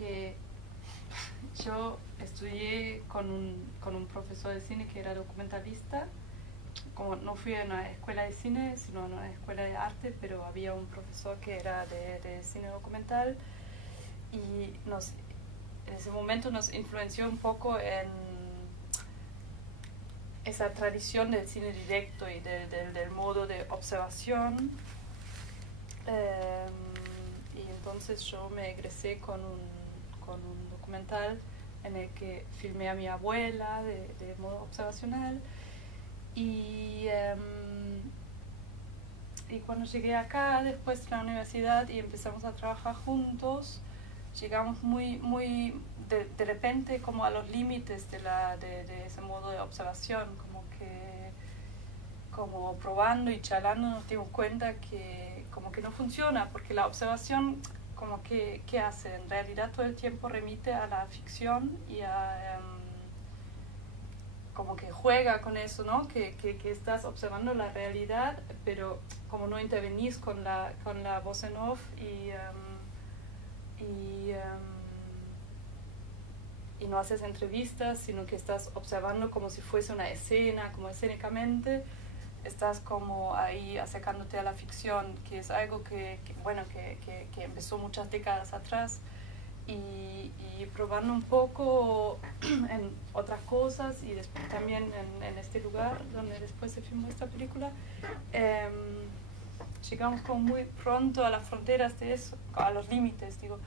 que yo estudié con un profesor de cine que era documentalista. Como no fui a una escuela de cine, sino a una escuela de arte, pero había un profesor que era de cine documental y en ese momento nos influenció un poco en esa tradición del cine directo y del modo de observación. Y entonces yo me egresé con un documental en el que filmé a mi abuela de modo observacional. Y cuando llegué acá, después de la universidad y empezamos a trabajar juntos, llegamos muy de repente como a los límites de ese modo de observación, como probando y charlando nos dimos cuenta que como que no funciona, porque la observación como que ¿qué hace? En realidad todo el tiempo remite a la ficción y como que juega con eso, ¿no? Que estás observando la realidad, pero como no intervenís con la voz en off y no haces entrevistas, sino que estás observando como si fuese una escena, como escénicamente, estás como ahí acercándote a la ficción, que es algo que empezó muchas décadas atrás. Y probando un poco en otras cosas y después también en este lugar donde después se filmó esta película, llegamos como muy pronto a las fronteras de eso, a los límites, digo,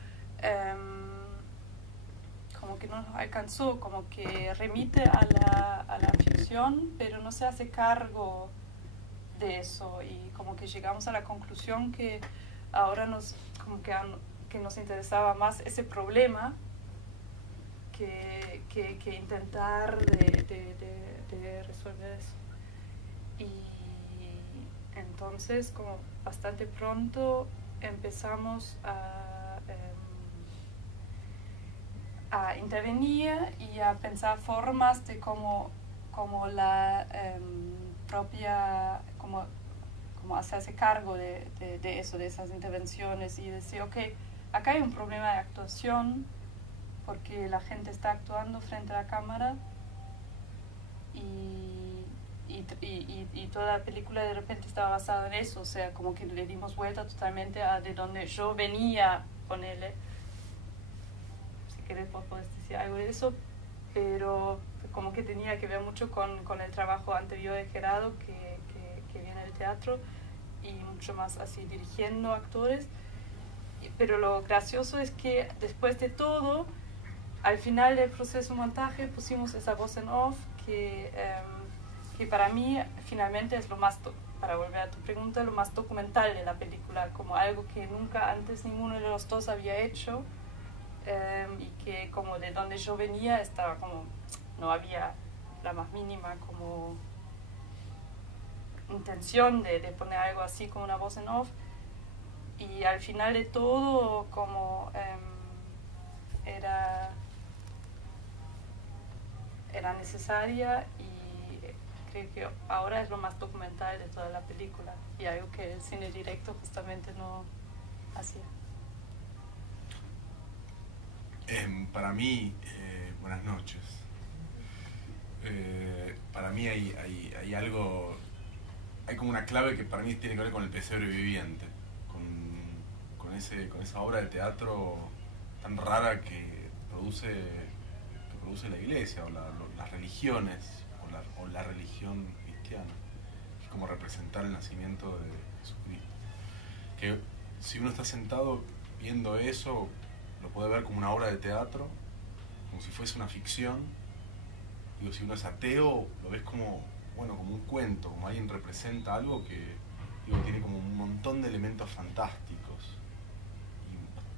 como que no nos alcanzó, como que remite a la ficción, pero no se hace cargo de eso, y como que llegamos a la conclusión que ahora que nos interesaba más ese problema que intentar de resolver eso. Y entonces como bastante pronto empezamos a intervenir y a pensar formas de cómo la propia, como hacerse cargo de eso, de esas intervenciones, y decir, ok, acá hay un problema de actuación porque la gente está actuando frente a la cámara y toda la película de repente estaba basada en eso, o sea, como que le dimos vuelta totalmente a de donde yo venía, ponele. Si querés vos podés decir algo de eso, pero como que tenía que ver mucho con el trabajo anterior de Gerardo que viene del teatro y mucho más así dirigiendo actores. Pero lo gracioso es que después de todo, al final del proceso de montaje pusimos esa voz en off que para mí finalmente es lo más, para volver a tu pregunta, lo más documental de la película, como algo que nunca antes ninguno de los dos había hecho, y que como de donde yo venía estaba como, no había la más mínima como intención de poner algo así como una voz en off. Y al final de todo como era necesaria, y creo que ahora es lo más documental de toda la película y algo que el cine directo justamente no hacía. Para mí, buenas noches. Para mí hay algo, hay como una clave que para mí tiene que ver con el pesebre viviente, con esa obra de teatro tan rara que produce la iglesia o las religiones o la religión cristiana, que es como representar el nacimiento de Jesucristo. Que si uno está sentado viendo eso, lo puede ver como una obra de teatro, como si fuese una ficción. Digo, si uno es ateo, lo ves como un cuento, como alguien representa algo que tiene como un montón de elementos fantásticos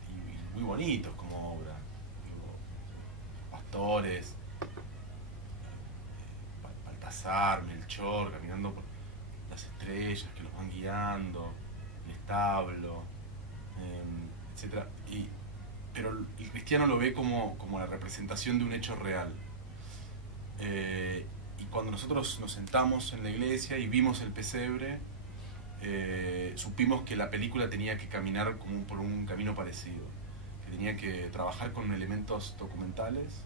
y muy bonitos como obra. Pastores, Baltasar, Melchor, caminando por las estrellas que los van guiando, el establo, etc. Pero el cristiano lo ve como la representación de un hecho real. Y cuando nosotros nos sentamos en la iglesia y vimos el pesebre, supimos que la película tenía que caminar como por un camino parecido. que tenía que trabajar con elementos documentales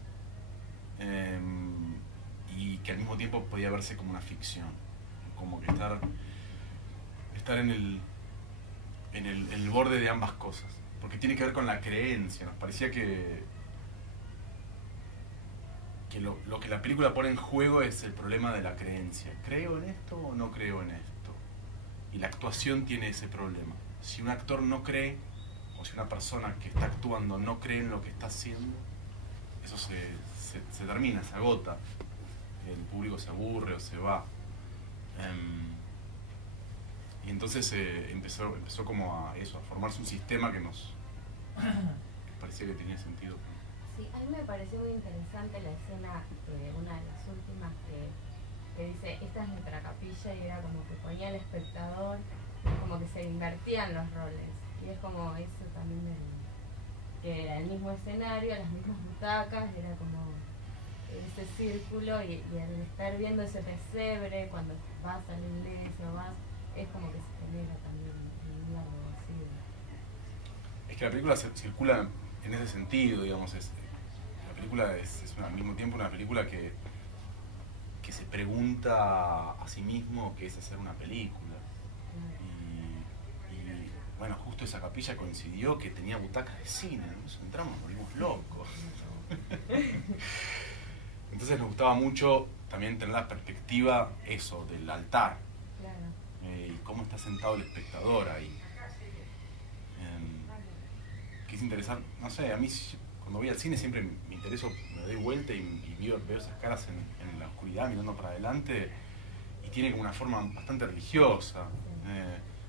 y que al mismo tiempo podía verse como una ficción, como que estar en el borde de ambas cosas, porque tiene que ver con la creencia. Nos parecía que lo que la película pone en juego es el problema de la creencia. ¿Creo en esto o no creo en esto? Y la actuación tiene ese problema. Si un actor no cree, o si una persona que está actuando no cree en lo que está haciendo, eso se termina, se agota. El público se aburre o se va. Y entonces empezó como a formarse un sistema que nos parecía que tenía sentido. Sí, a mí me pareció muy interesante la escena de una de las últimas que dice, esta es nuestra capilla, y era como que ponía al espectador, como que se invertían los roles. Y es como eso también, que era el mismo escenario, las mismas butacas, era como ese círculo, y al estar viendo ese pesebre, cuando vas a la iglesia, es como que se genera también un largo vacío. Es que la película circula en ese sentido, digamos. La película es al mismo tiempo una película que se pregunta a sí mismo qué es hacer una película. Y bueno, justo esa capilla coincidió que tenía butacas de cine. Nosotros entramos, nos volvimos locos. Entonces nos gustaba mucho también tener la perspectiva del altar. Claro. Y cómo está sentado el espectador ahí. Que es interesante, no sé, a mí cuando voy al cine siempre me intereso, me doy vuelta y veo esas caras en la oscuridad mirando para adelante, y tiene como una forma bastante religiosa.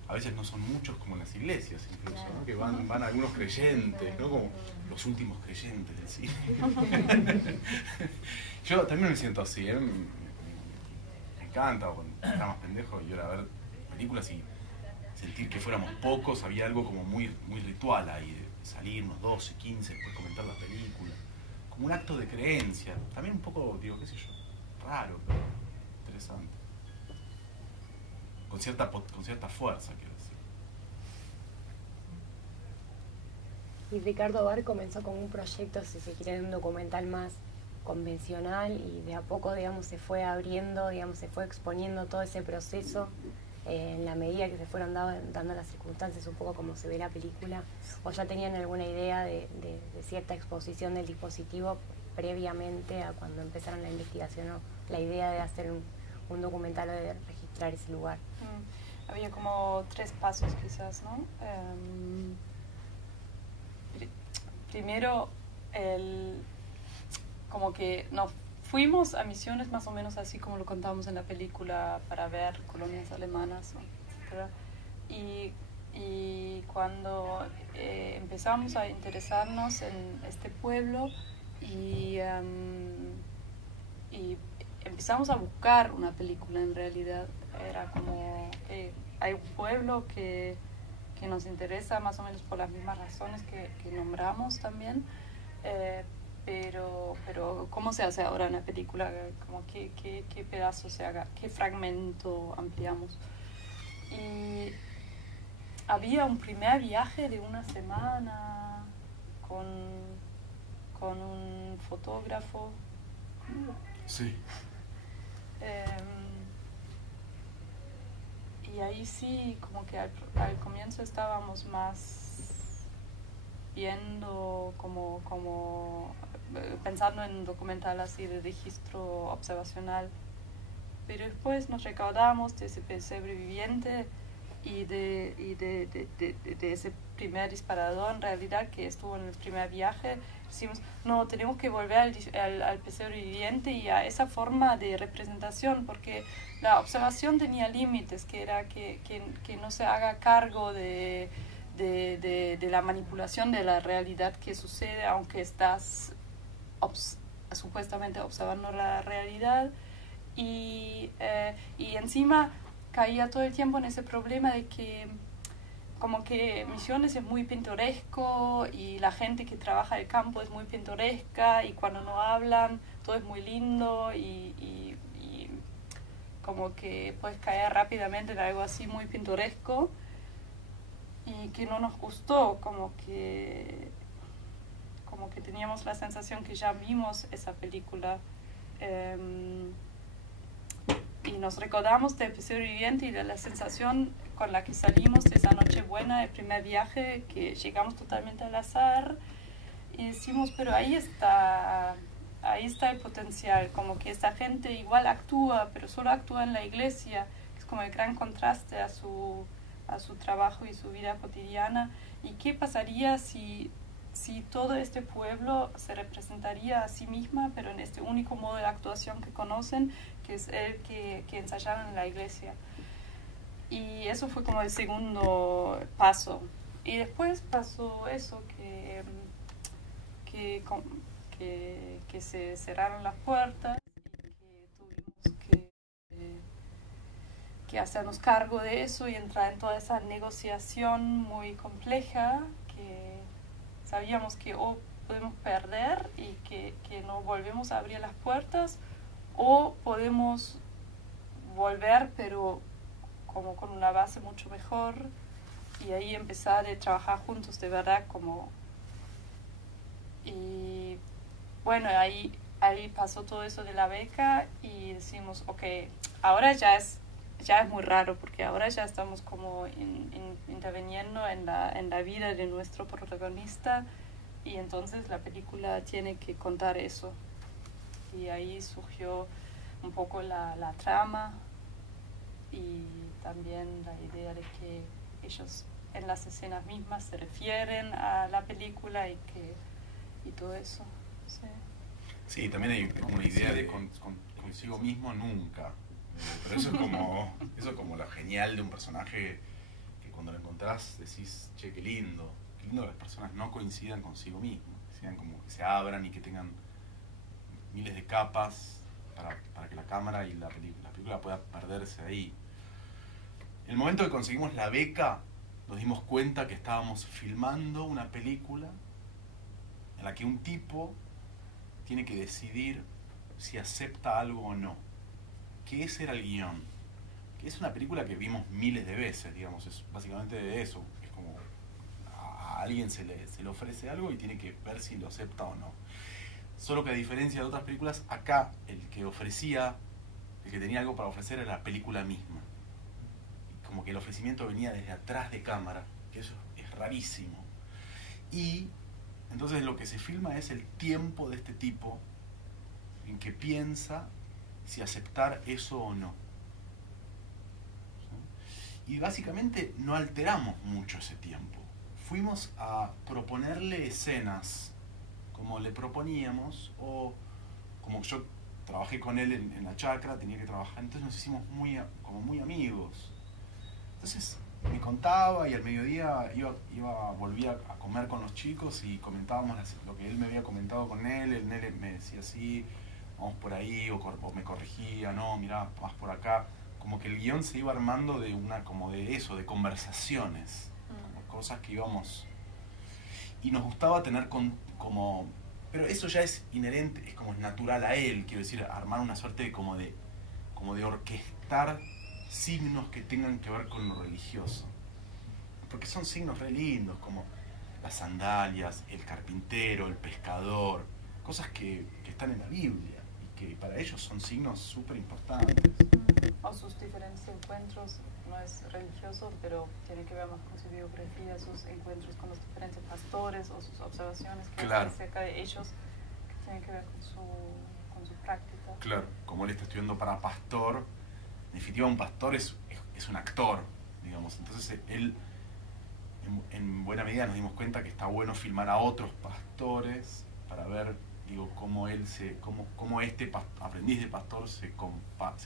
A veces no son muchos como en las iglesias incluso, claro, ¿no? Que van algunos creyentes, ¿no? Como los últimos creyentes del cine. Yo también me siento así, me encanta cuando era más pendejo y era a ver películas y sentir que fuéramos pocos. Había algo como muy ritual ahí, de salirnos 12, 15, después comentar la película, como un acto de creencia, también un poco, digo, qué sé yo, raro, pero interesante, con cierta fuerza, quiero decir. Y Ricardo Bar comenzó con un proyecto, si se quiere, un documental más convencional, y de a poco, digamos, se fue abriendo, digamos, se fue exponiendo todo ese proceso en la medida que se fueron dando las circunstancias, un poco como se ve la película. ¿O ya tenían alguna idea de cierta exposición del dispositivo previamente a cuando empezaron la investigación, o la idea de hacer un documental o de registrar ese lugar? Había como 3 pasos quizás, ¿no? Primero, como que nos fuimos a Misiones más o menos así como lo contamos en la película, para ver colonias alemanas, ¿no? Y cuando empezamos a interesarnos en este pueblo y empezamos a buscar una película, en realidad era como hay un pueblo que nos interesa más o menos por las mismas razones que nombramos también, pero ¿cómo se hace ahora una película? Como ¿qué pedazo se haga? ¿Qué fragmento ampliamos? Y había un primer viaje de una semana con un fotógrafo. Sí. Y ahí sí, como que al comienzo estábamos más viendo como pensando en un documental así de registro observacional, pero después nos recaudamos de ese pesebre viviente y de ese primer disparador, en realidad, que estuvo en el primer viaje. Decimos, no, tenemos que volver al pesebre viviente y a esa forma de representación, porque la observación tenía límites, que era que no se haga cargo de la manipulación de la realidad que sucede, aunque estás supuestamente observando la realidad. Y encima caía todo el tiempo en ese problema de que como que Misiones es muy pintoresco y la gente que trabaja el campo es muy pintoresca, y cuando no hablan todo es muy lindo, y como que puedes caer rápidamente en algo así muy pintoresco, y que no nos gustó, como que como que teníamos la sensación que ya vimos esa película. Y nos recordamos de Episodio Viviente y de la sensación con la que salimos de esa Nochebuena, el primer viaje, que llegamos totalmente al azar y decimos, pero ahí está el potencial, como que esta gente igual actúa, pero solo actúa en la iglesia, que es como el gran contraste a su trabajo y su vida cotidiana. ¿Y qué pasaría si todo este pueblo se representaría a sí misma, pero en este único modo de actuación que conocen, que es el que ensayaron en la iglesia? Y eso fue como el segundo paso. Y después pasó eso, que se cerraron las puertas y que tuvimos que hacernos cargo de eso y entrar en toda esa negociación muy compleja que sabíamos que o podemos perder y que no volvemos a abrir las puertas, o podemos volver pero como con una base mucho mejor, y ahí empezar a trabajar juntos de verdad y bueno, ahí pasó todo eso de la beca y decimos, ok, ahora ya es muy raro, porque ahora ya estamos como interviniendo en la vida de nuestro protagonista, y entonces la película tiene que contar eso. Y ahí surgió un poco la trama y también la idea de que ellos en las escenas mismas se refieren a la película y todo eso. Sí. Sí, también hay una idea de consigo mismo nunca. Pero eso es como lo genial de un personaje, que cuando lo encontrás decís, che, qué lindo que las personas no coincidan consigo mismos, que sean como que se abran y que tengan miles de capas para que la cámara y la película pueda perderse ahí. En el momento que conseguimos la beca, nos dimos cuenta que estábamos filmando una película en la que un tipo tiene que decidir si acepta algo o no. Que ese era el guión. Que es una película que vimos miles de veces, digamos, es básicamente de eso. Es como a alguien se le ofrece algo y tiene que ver si lo acepta o no. Solo que a diferencia de otras películas, acá el que tenía algo para ofrecer era la película misma. Y como que el ofrecimiento venía desde atrás de cámara, que eso es rarísimo. Y entonces lo que se filma es el tiempo de este tipo en que piensa si aceptar eso o no. ¿Sí? Y básicamente no alteramos mucho ese tiempo. Fuimos a proponerle escenas como le proponíamos, o como yo trabajé con él en la chacra, tenía que trabajar, entonces nos hicimos como muy amigos. Entonces me contaba, y al mediodía volvía a comer con los chicos y comentábamos lo que él me había comentado con él. El nene me decía así, vamos por ahí, o me corregía, no, mirá, vas por acá. Como que el guión se iba armando de de conversaciones, como cosas que íbamos. Y nos gustaba tener pero eso ya es inherente, es como natural a él, quiero decir, armar una suerte de orquestar signos que tengan que ver con lo religioso. Porque son signos re lindos, como las sandalias, el carpintero, el pescador, cosas que están en la Biblia y que para ellos son signos súper importantes. O sus diferentes encuentros, no es religioso, pero tiene que ver más con su biografía, sus encuentros con los diferentes pastores o sus observaciones que claro. hacen acerca de ellos, que tienen que ver con su práctica. Claro, como él está estudiando para pastor, en definitiva un pastor es un actor, digamos. Entonces él, en buena medida nos dimos cuenta que está bueno filmar a otros pastores para ver, cómo este aprendiz de pastor se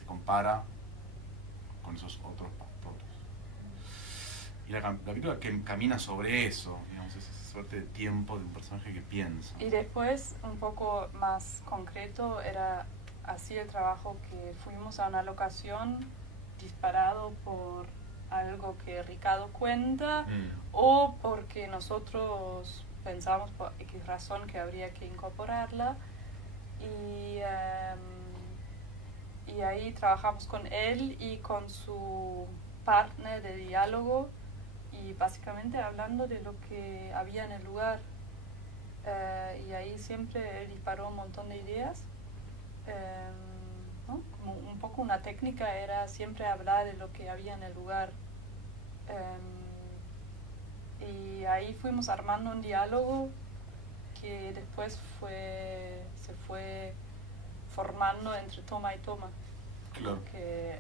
compara con esos otros pastores. Y la película que camina sobre eso, digamos, esa suerte de tiempo de un personaje que piensa. Y después, un poco más concreto, era así el trabajo que fuimos a una locación disparado por algo que Ricardo cuenta, o porque nosotros pensamos por X razón que habría que incorporarla, y ahí trabajamos con él y con su partner de diálogo, y básicamente hablando de lo que había en el lugar. y ahí siempre él disparó un montón de ideas. ¿No? Como un poco una técnica era siempre hablar de lo que había en el lugar. Y ahí fuimos armando un diálogo que después se fue formando entre toma y toma. Claro. Que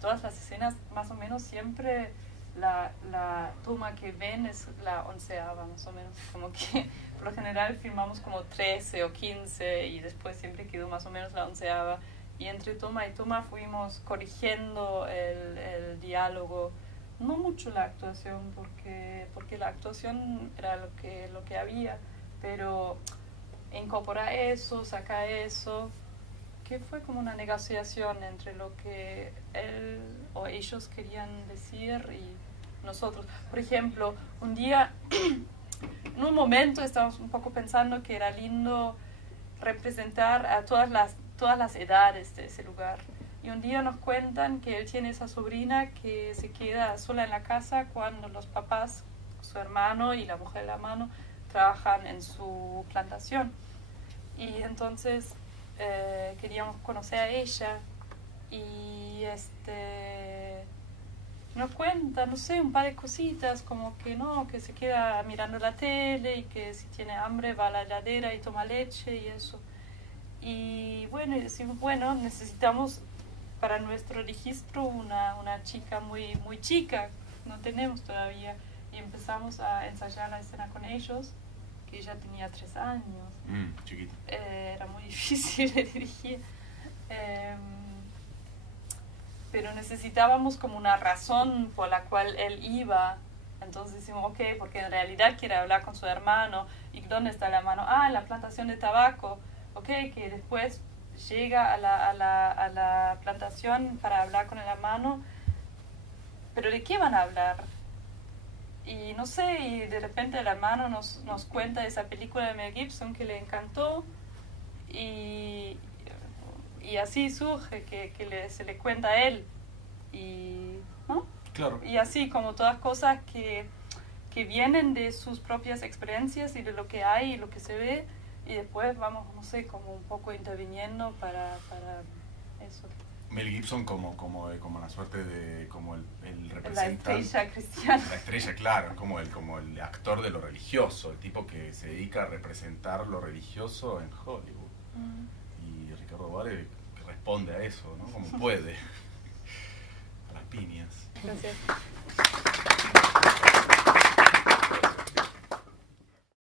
todas las escenas, más o menos, siempre la toma que ven es la 11ª, más o menos. Como que por lo general filmamos como 13 o 15 y después siempre quedó más o menos la 11ª. Y entre toma y toma fuimos corrigiendo el diálogo. No mucho la actuación, porque la actuación era lo que había, pero incorporar eso, sacar eso, que fue como una negociación entre lo que él o ellos querían decir y nosotros. Por ejemplo, un día, en un momento estábamos un poco pensando que era lindo representar a todas las edades de ese lugar. Y un día nos cuentan que él tiene esa sobrina que se queda sola en la casa cuando los papás, su hermano y la mujer de la mano, trabajan en su plantación. Y entonces queríamos conocer a ella y nos cuenta, no sé, un par de cositas, como que no, que se queda mirando la tele y que si tiene hambre va a la heladera y toma leche y eso. Y bueno, y decimos, bueno, necesitamos para nuestro registro una chica muy, muy chica, no tenemos todavía. Y empezamos a ensayar la escena con ellos, que ella tenía 3 años. Chiquita. Era muy difícil de dirigir. Pero necesitábamos como una razón por la cual él iba. Entonces decimos, ok, porque en realidad quiere hablar con su hermano. ¿Y dónde está el hermano? Ah, en la plantación de tabaco. Ok, que después llega a la plantación para hablar con el hermano. ¿Pero de qué van a hablar? Y no sé, y de repente el hermano nos cuenta de esa película de Mel Gibson que le encantó. Y así surge que se le cuenta a él. Y, ¿no? Claro. Y así como todas cosas que vienen de sus propias experiencias y de lo que hay y lo que se ve. Y después vamos, no sé, como un poco interviniendo para eso. Mel Gibson como la suerte de como el representante, la estrella cristiana. La estrella, claro, como el actor de lo religioso, el tipo que se dedica a representar lo religioso en Hollywood. Y Ricardo Vare responde a eso, ¿no? Como puede. A las piñas. Gracias.